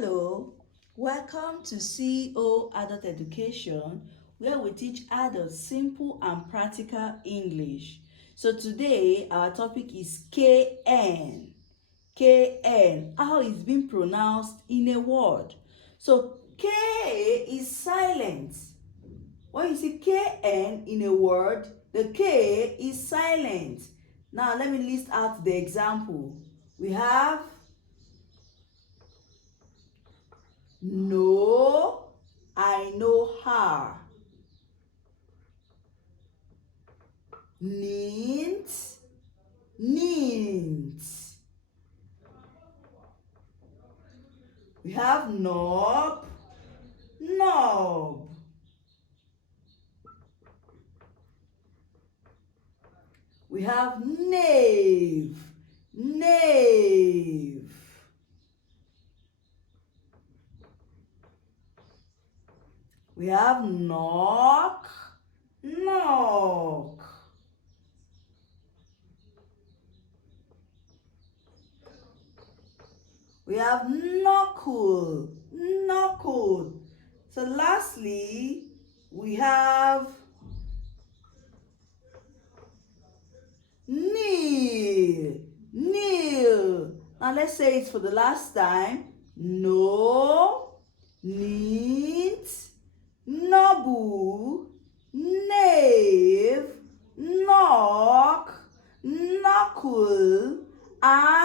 Hello, welcome to CEO Adult Education, where we teach adults simple and practical English. So today our topic is KN. KN, how it's being pronounced in a word. So K is silent. When you see KN in a word, the K is silent. Now let me list out the example. We have no, I know her. Neat, neat. We have knob, knob. We have knave, knave. We have knock, knock. We have knuckle, knuckle. So lastly, we have kneel, kneel. Now let's say it for the last time. No, neat, nobble, knave, knock, knuckle, and